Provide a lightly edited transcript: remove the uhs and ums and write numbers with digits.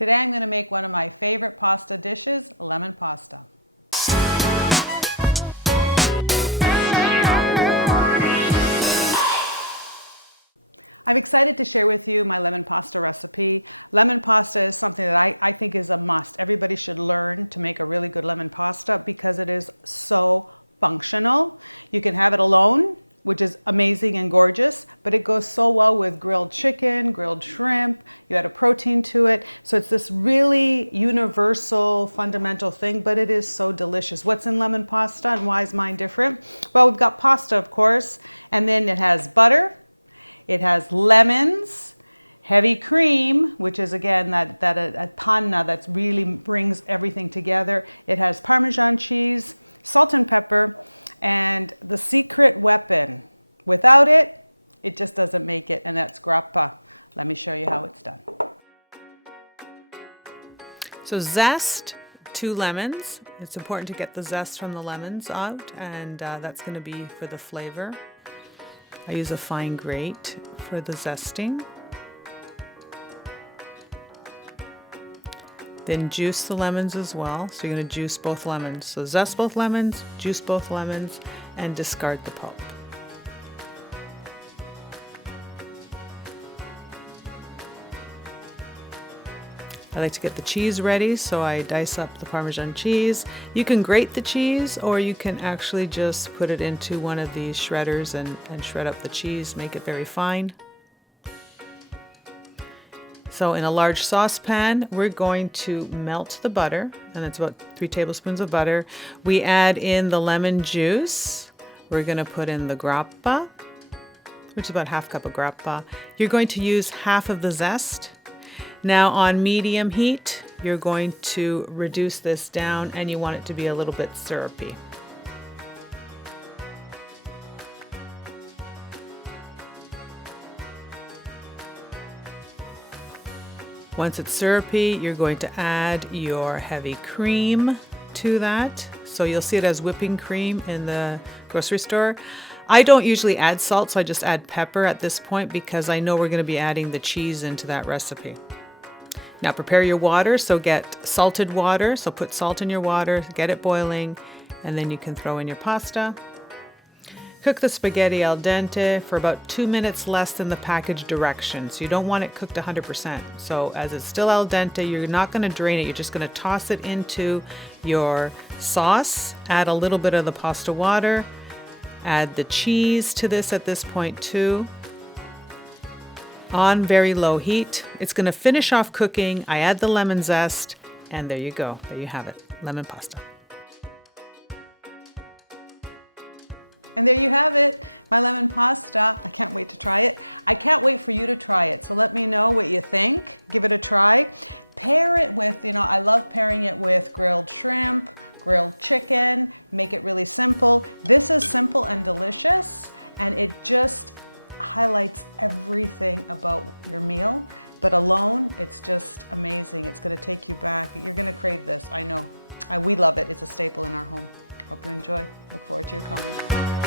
Today I'm going to make one of my favorite pasta dishes, lemon pasta. I'm excited to share with you my lemon pasta recipe. Lemon pasta is something that I think is a must. Everybody should learn to make a really good lemon pasta because it is so functional. You can have it alone, which is amazing and gorgeous, but it goes so well with grilled chicken, grilled shrimp. You add a protein to it. So it's this really universal, fundamental thing, but it is so delicious. What's in lemon pasta and why is mine different? Well, we've got pasta, of course, and then it has butter, it has lemons, heavy cream, which is again a panna that really brings everything together. It has Parmesan cheese, salt and pepper, and the secret weapon. Without it, it just doesn't make it, and that's grappa. Let me show you how it's done. So zest, 2 lemons. It's important to get the zest from the lemons out, and that's going to be for the flavor. I use a fine grate for the zesting. Then juice the lemons as well. So you're going to juice both lemons. So zest both lemons, juice both lemons, and discard the pulp. I like to get the cheese ready, so I dice up the Parmesan cheese. You can grate the cheese, or you can actually just put it into one of these shredders and shred up the cheese, make it very fine. So in a large saucepan, we're going to melt the butter, and it's about 3 tablespoons of butter. We add in the lemon juice. We're going to put in the grappa, which is about ½ cup of grappa. You're going to use half of the zest. Now on medium heat, you're going to reduce this down, and you want it to be a little bit syrupy. Once it's syrupy, you're going to add your heavy cream to that. So you'll see it as whipping cream in the grocery store. I don't usually add salt, so I just add pepper at this point because I know we're going to be adding the cheese into that recipe. Now prepare your water, so get salted water. So put salt in your water, get it boiling, and then you can throw in your pasta. Cook the spaghetti al dente for about 2 minutes less than the package directions. You don't want it cooked 100%. So as it's still al dente, you're not going to drain it. You're just going to toss it into your sauce. Add a little bit of the pasta water. Add the cheese to this at this point too. On very low heat. It's going to finish off cooking. I add the lemon zest, and there you go. There you have it. Lemon pasta. And there you have it, my lemon pasta. I can't wait to try it. I can't wait for you to try it. So let me know what you think. Give it a try. Pair it with, I love pairing it with grilled shrimp, grilled chicken. Make it really simple. This is simple and delicious, and it just highlights everything about your meal. But alone, it's just amazing. It's going to take you back. You're going to crave this. I know. We love it. It's a staple in our home. Hope you enjoy. Look forward to your comments.